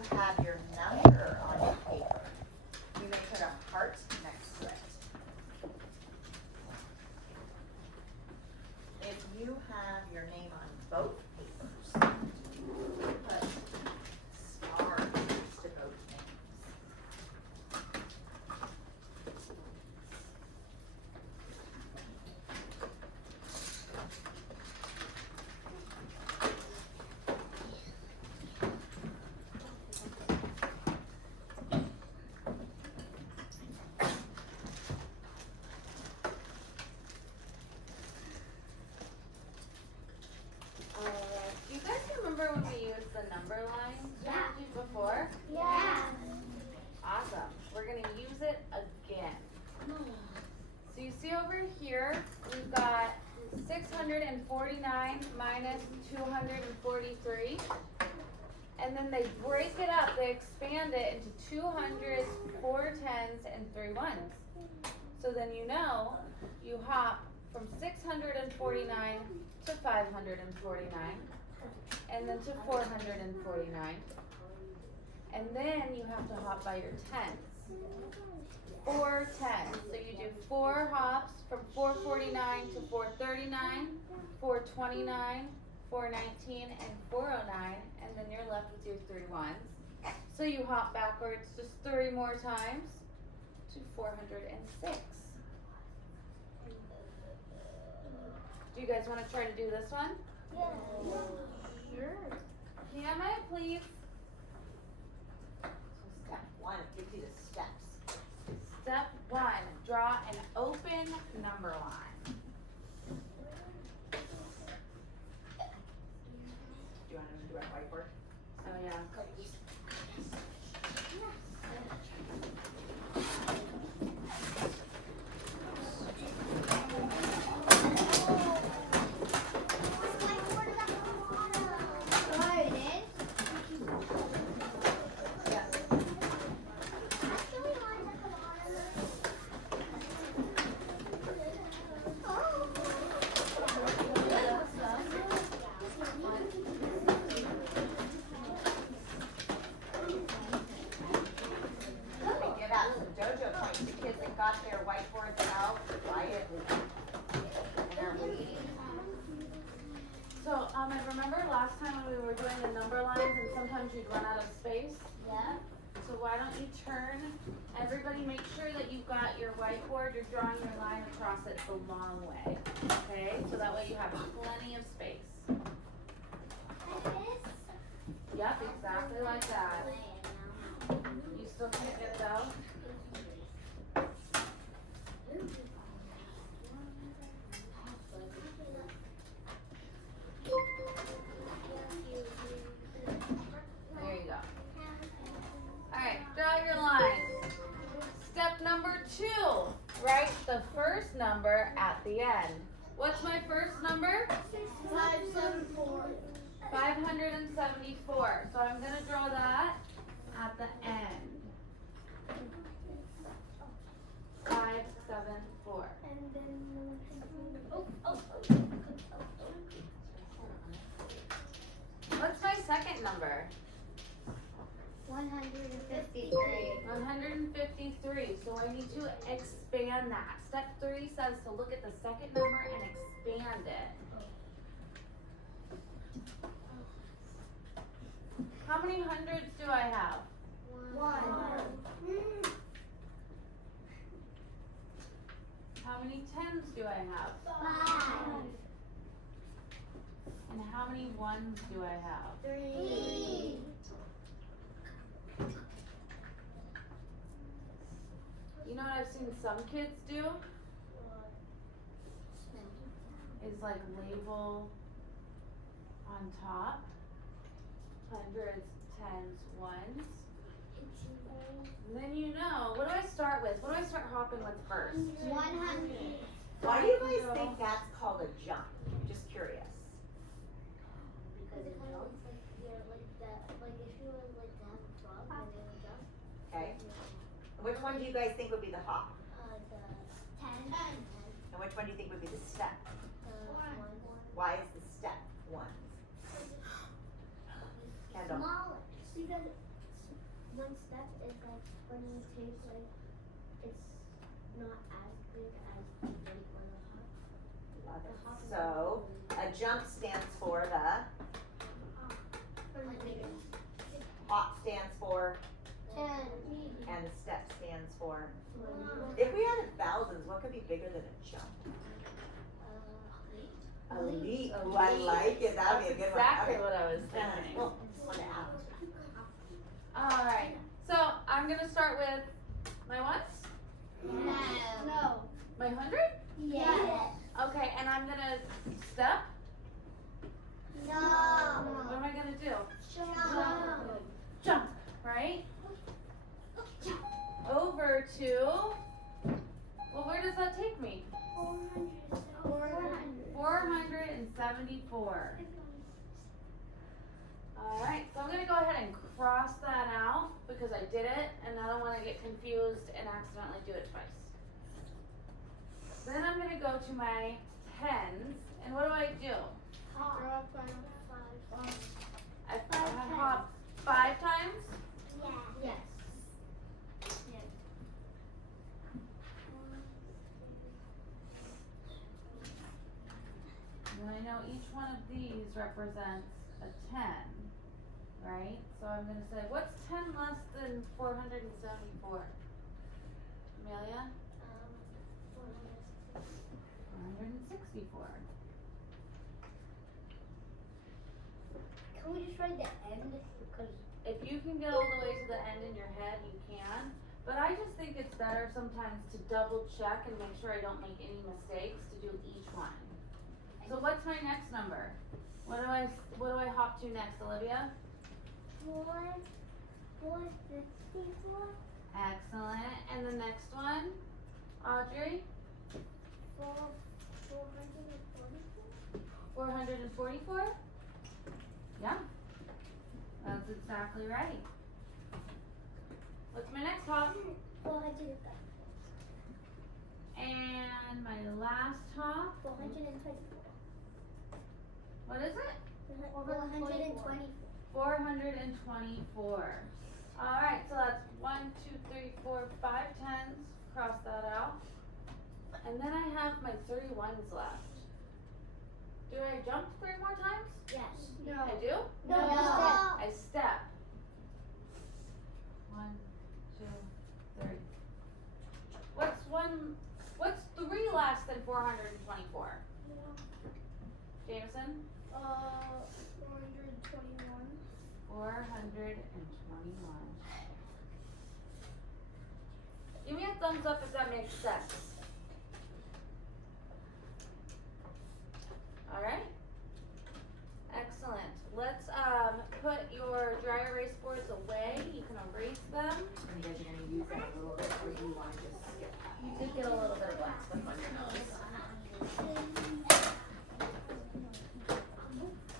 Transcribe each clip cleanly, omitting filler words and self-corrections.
you have your number on your paper, you may put a heart next to it. If you have your name on both papers, put stars next to both names. Do you guys remember when we used the number line strategy before? Yeah. Awesome. We're going to use it again. So you see over here, we've got 649 minus 243. And then they break it up, they expand it into 200s, 4 10s, and 3 ones. So then you know you hop from 649 to 549, and then to 449. And then you have to hop by your tens. 4 10s. So you do 4 hops from 449 to 439, 429, 419, and 409, and then you're left with your 3 ones. So you hop backwards just 3 more times to 406. Do you guys want to try to do this one? Yeah. Sure. Can I please? So step 1 gives you the steps. Step 1, draw an open number line. Do you want to do it on whiteboard? Oh yeah. Got their whiteboards out, quiet, and are waiting. So, I remember last time when we were doing the number lines and sometimes you'd run out of space? Yeah. So why don't you turn, everybody make sure that you've got your whiteboard, you're drawing your line across it the long way, okay? So that way you have plenty of space. Yep, exactly like that. You still can't get it out? There you go. Alright, draw your line. Step number 2, write the first number at the end. What's my first number? 574. 574. So I'm going to draw that at the end. 574. And then What's my second number? 153. 153. So I need to expand that. Step 3 says to look at the second number and expand it. How many hundreds do I have? 1. How many tens do I have? 5. And how many ones do I have? 3. You know what I've seen some kids do? Is like label on top. Hundreds, tens, ones. And then you know, what do I start with? What do I start hopping with first? 100. Why do you guys think that's called a jump? I'm just curious. Because it jumps like you're like that. Like if you were like down the frog and it would jump. Okay. Which one do you guys think would be the hop? The 10. And which one do you think would be the step? The 1. Why is the step ones? Kendall. Smaller. Because one step is like when you take like it's not as big as the jump or the hop. Love The it. hop is So a jump stands for the, hop stands for, 10. and the step stands for. If we added thousands, what could be bigger than a jump? A leap. Oh, I like it. That would be a good exactly one. what I was Okay. thinking. Well, one to add. Alright, so I'm gonna start with my ones? No. My 100? Yes. Okay, and I'm gonna step. No. What am I gonna do? Jump, right? Over to, well, where does that take me? 474. Alright, so I'm gonna go ahead and cross that out because I did it and I don't wanna get confused and accidentally do it twice. Then I'm gonna go to my tens, and what do? I hop 5 times? Yes. And I know each one of these represents a 10, right? So I'm gonna say, what's 10 less than 474? Amelia? 464. Can we just write the end? Because If you can get all the way to the end in your head, you can. But I just think it's better sometimes to double check and make sure I don't make any mistakes to do each one. So what's my next number? What do I hop to next, Olivia? 454. Excellent. And the next one, Audrey? 444. 444? Yeah. That's exactly right. What's my next hop? 454. And my last hop? 424. What is it? 424. 424. Alright, so that's 1, 2, 3, 4, 5 tens. Cross that out. And then I have my 31s left. Do I jump 3 more times? Yes. I do? No. I step. 1, 2, 3. What's 3 less than 424? Jameson? 421. 421. Give me a thumbs up if that makes sense. Alright? Excellent. Let's put your dry erase boards away. You can erase them. And you guys are gonna use that a little bit, or do you want to just skip that? You did get a little bit of black stuff on your nose.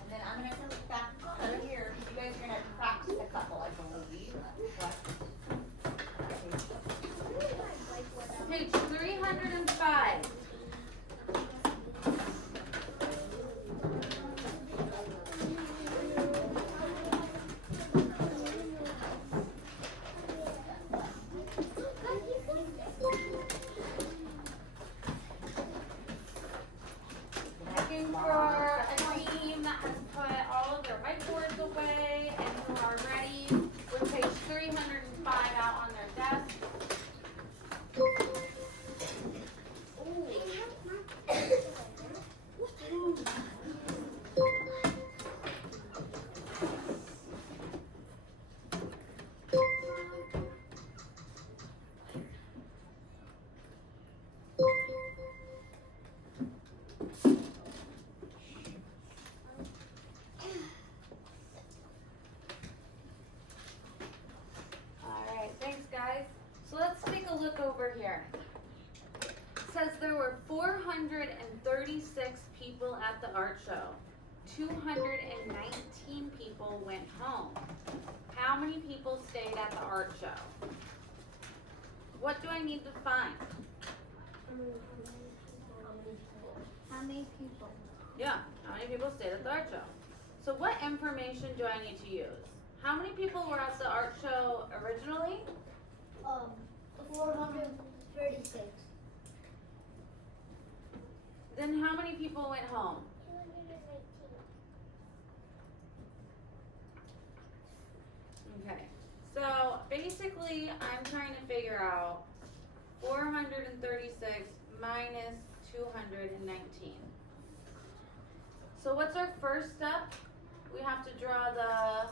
And then I'm gonna come back over here, because you guys are gonna practice a couple, I believe. Page 305. Looking for a team that has put all of their whiteboards away and who are ready with page 305 out on their desk. Alright, thanks guys. So let's take a look over here. It says there were 436 people at the art show. 219 people went home. How many people stayed at the art show? What do I need to find? How many people? Yeah, how many people stayed at the art show? So what information do I need to use? How many people were at the art show originally? originally? 436. Then how many people went home? 219. Okay, so basically I'm trying to figure out 436 minus 219. So what's our first step? We have to draw the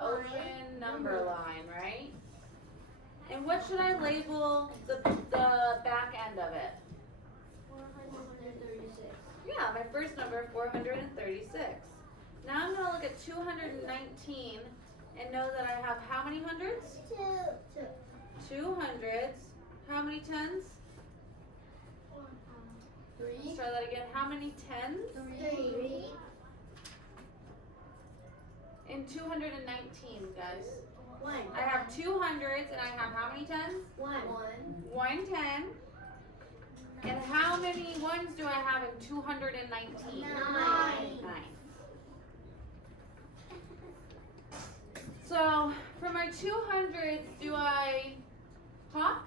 open number line, right? And what should I label the back end of it? 436. Yeah, my first number, 436. Now I'm going to look at 219 and know that I have how many hundreds? 2. 2 hundreds. How many tens? 3. Let's try that again. How many tens? 3. In 219, guys. 1. I have 2 hundreds and I have how many tens? 1. 1 10. And how many ones do I have in 219? 9. 9. So for my 200s, do I hop?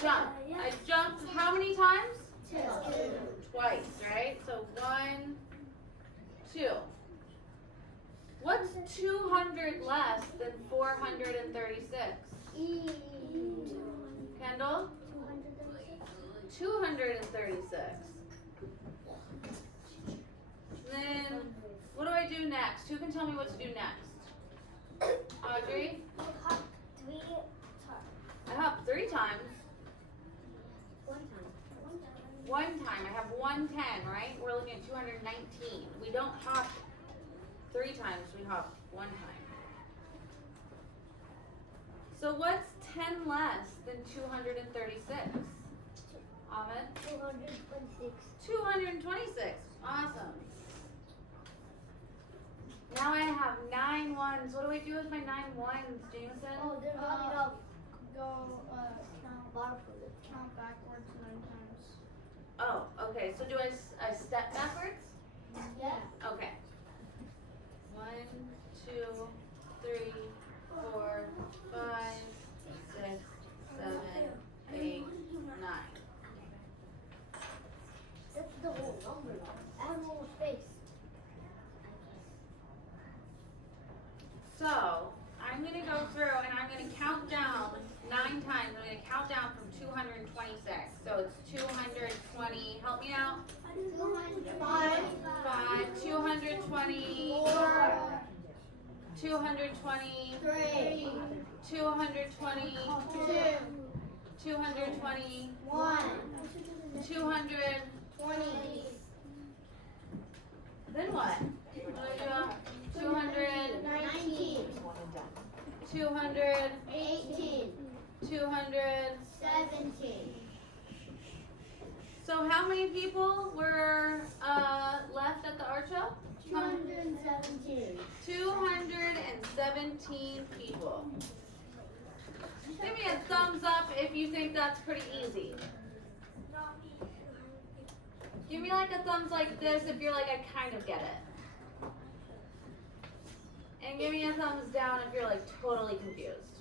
Jump. I jumped how many times? 2. Twice, right? So 1, 2. What's 200 less than 436? Kendall? 236. Then what do I do next? Who can tell me what to do next? Audrey? I hopped 3 times. 1 time. I have 110, right? We're looking at 219. We don't hop 3 times, we hop 1 time. So what's 10 less than 236? Ahmed? 226. 226. Awesome. Now I have 9 ones. What do I do with my 9 ones, Jameson? Oh, there's not enough. Count backwards 9 times. Oh, okay. So do I step backwards? Yeah. Okay. 1, 2, 3, 4, 5, 6, 7, 8, 9. That's the whole number. Add a little space. So I'm going to go through and I'm going to count down 9 times. I'm going to count down from 226. So it's 220. Help me out. 205. 5, 220, 4. 220, 3. 220, 2. 220, 1. 200. 20. Then what? What do I do? 200, 19. 200, 18. 200. 17. So how many people were left at the art show? 217. 217 people. Give me a thumbs up if you think that's pretty easy. Give me like a thumbs like this if you're like, I kind of get it. And give me a thumbs down if you're like totally confused.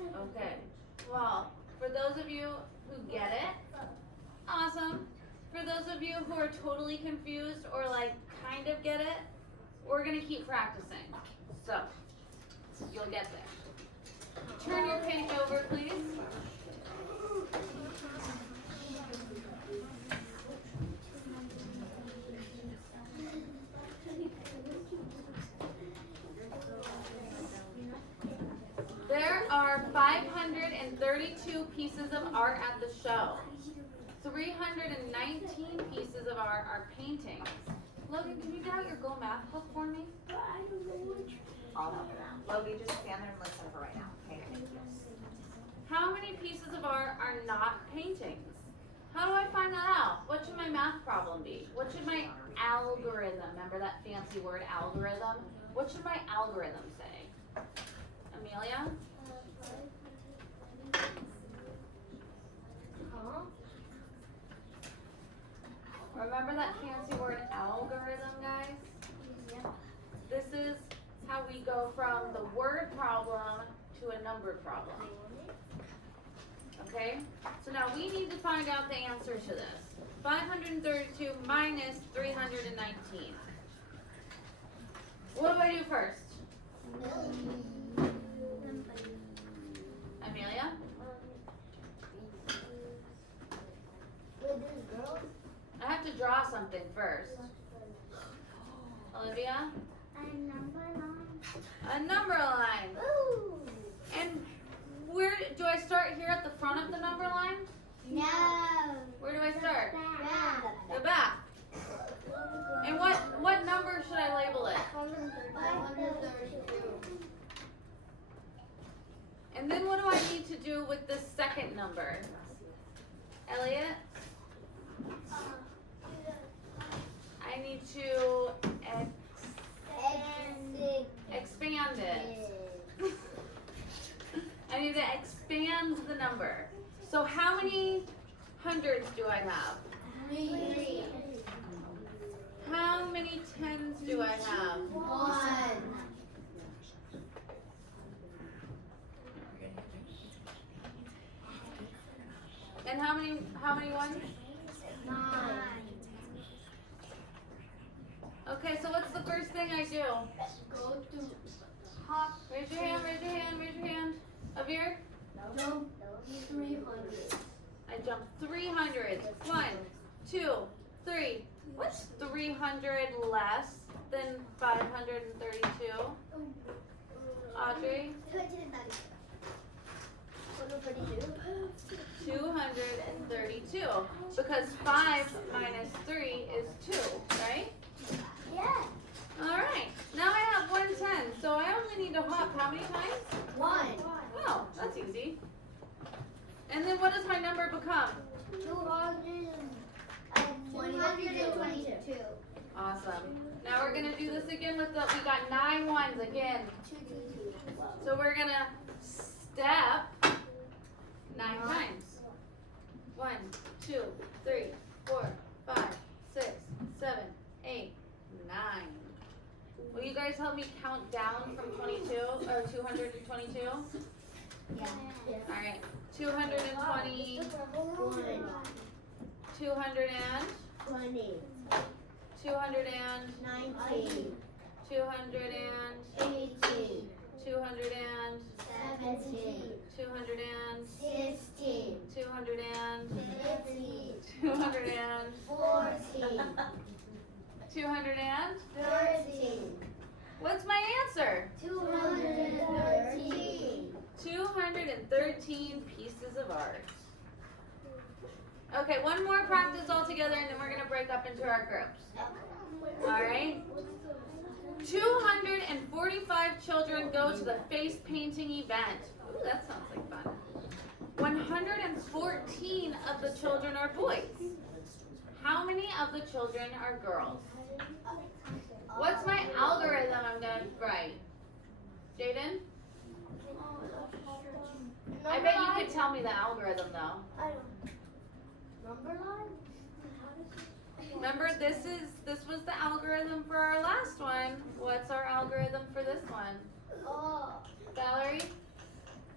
Okay. Well, for those of you who get it, awesome. For those of you who are totally confused or like kind of get it, we're gonna keep practicing. So, you'll get there. Turn your page over, please. There are 532 pieces of art at the show. 319 pieces of art are paintings. Logan, can you get out your Go Math book for me? I'll help you out. Logan, just stand there and listen for right now, okay? Thank you. How many pieces of art are not paintings? How do I find that out? What should my math problem be? What should my algorithm, remember that fancy word algorithm? What should my algorithm say? Amelia? Remember that fancy word algorithm, guys? Yeah. This is how we go from the word problem to a number problem. Okay? So now we need to find out the answer to this. 532 minus 319. What do I do first? Amelia? I have to draw something first. Olivia? A number line. And where do I start here at the front of the number line? No. Where do I start? Back. The back. And what number should I label it? 532. And then what do I need to do with this second number? Elliot? I need to expand it. I need to expand the number. So how many hundreds do I have? 3. How many tens do I have? 1. And how many ones? 9. Okay, so what's the first thing I do? Go to hop. Raise your hand, raise your hand, raise your hand. Up here? Jump 300. I jump 300. 1, 2, 3. What's 300 less than 532? Audrey? 232. Because 5 minus 3 is 2, right? Yeah. Alright, now I have 110, so I only need to hop how many times? 1. Oh, that's easy. And then what does my number become? 122. Awesome. Now we're gonna do this again with we got 9 ones again. So we're gonna step 9 times. 1, 2, 3, 4, 5, 6, 7, 8, 9. Will you guys help me count down from 22 or 222? Yeah. Alright. 220, 200 and 20. 200 and 19. 200 and 18. 200 and 17. 200 and 16. 200 and 15. 200 and 14. 200 and 13. what's my answer? 213. 213 pieces of art. Okay, one more practice all together and then we're gonna break up into our groups. Alright? 245 children go to the face painting event. Ooh, that sounds like fun. 114 of the children are boys. How many of the children are girls? What's my algorithm I'm gonna write? Jaden? I bet you could tell me the algorithm though. Number line? Remember, this was the algorithm for our last one. What's our algorithm for this one? Oh. Valerie?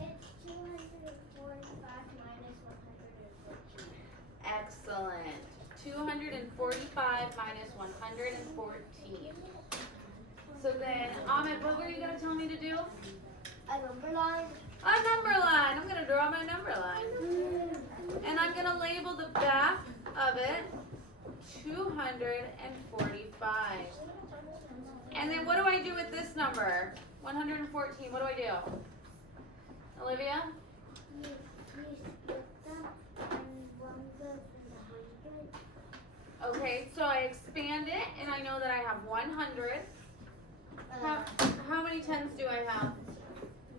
It's 245 minus 114. Excellent. 245 minus 114. So then, Ahmed, what were you going to tell me to do? A number line? A number line. I'm going to draw my number line. And I'm going to label the back of it 245. And then what do I do with this number? 114. What do I do? Olivia? You split them and one goes in the 100. Okay, so I expand it and I know that I have 100. How many tens do I have?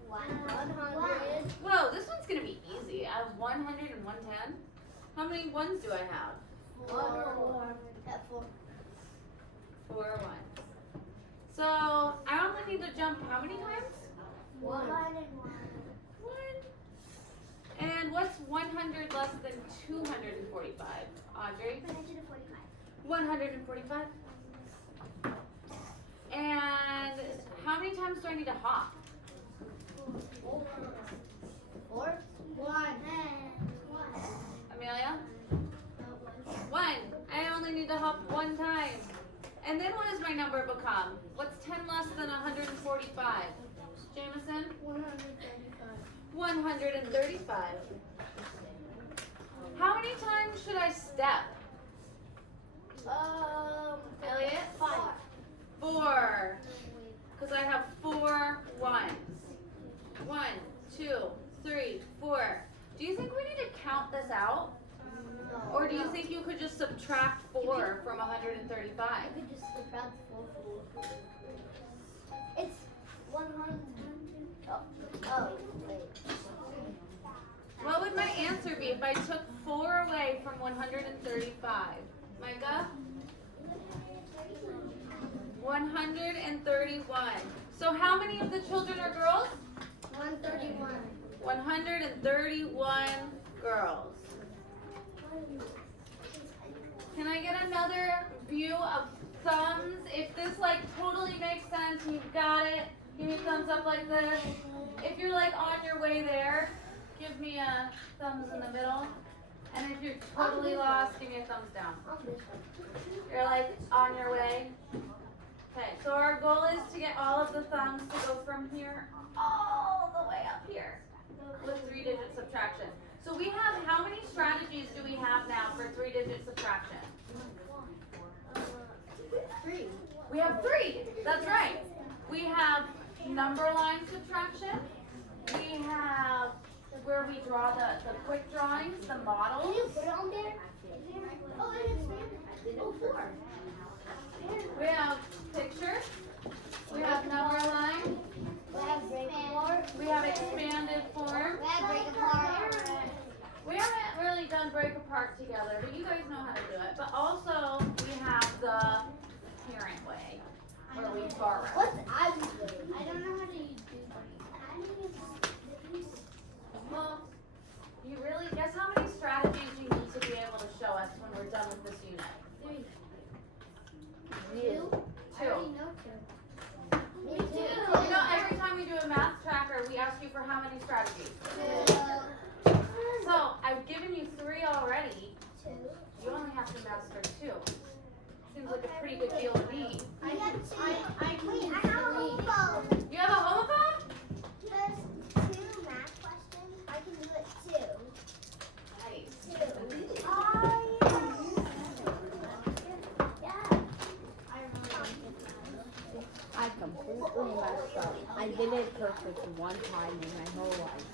100. Whoa, this one's going to be easy. I have 100 and 110. How many ones do I have? 4. 4 ones. So I only need to jump how many times? 1. 1. And what's 100 less than 245? Audrey? 145. 145. And how many times do I need to hop? 4. 1. Amelia? 1. I only need to hop 1 time. And then what does my number become? What's 10 less than 145? Jameson? 135. 135. How many times should I step? Elliot? 5. 4. Because I have 4 ones. 1, 2, 3, 4. Do you think we need to count this out? Or do you think you could just subtract 4 from 135? I could just subtract 4. It's 100. Oh, wait. What would my answer be if I took 4 away from 135? Micah? 131. So how many of the children are girls? 131. 131 girls. Can I get another view of thumbs? If this like totally makes sense, you've got it. Give me a thumbs up like this. If you're like on your way there, give me a thumbs in the middle. And if you're totally lost, give me a thumbs down. You're like on your way. Okay, so our goal is to get all of the thumbs to go from here all the way up here with 3-digit subtraction. So we have, how many strategies do we have now for 3-digit subtraction? 3. We have 3, that's right. We have number line subtraction. We have where we draw the quick drawings, the models. Can you put it on there? Oh, and it's 4. We have picture. We have number line. We have break apart. We have expanded form. We have break apart. We haven't really done break apart together, but you guys know how to do it. But also, we have the parent way, where we borrow. What's I don't know how to use Well, you really, guess how many strategies you need to be able to show us when we're done with this unit? 3. 2. I already know 2. Me too. You know, every time we do a math tracker, we ask you for how many strategies. 2. So, I've given you 3 already. 2. You only have to master 2. Seems like a pretty good deal to me. I have 2. I have a homophone. You have a homophone? There's 2 math questions. I can do it too. Nice. 2. I completely messed up. I did it perfect 1 time in my whole life.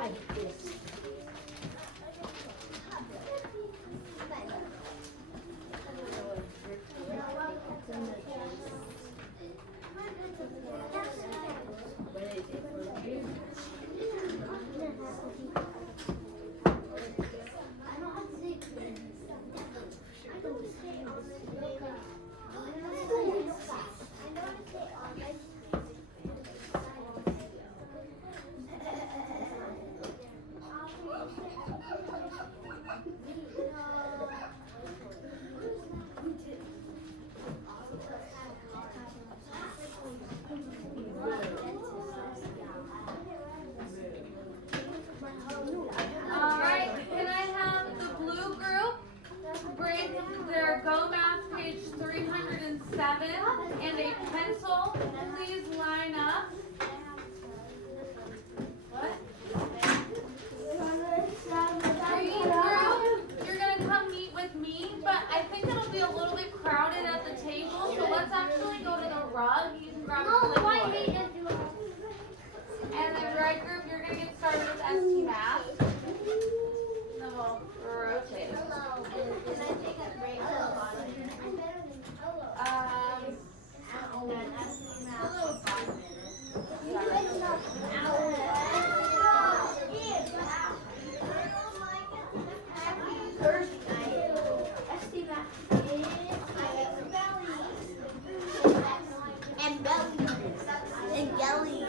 I did it. Alright, can I have the blue group bring their Go Math page 307 and a pencil? Please line up. What? Green group, you're going to come meet with me, but I think it'll be a little bit crowded at the table, so let's actually go to the rug. You can grab a clipboard. And then red group, you're going to get started with ST Math. Then we'll rotate. And belly. And belly.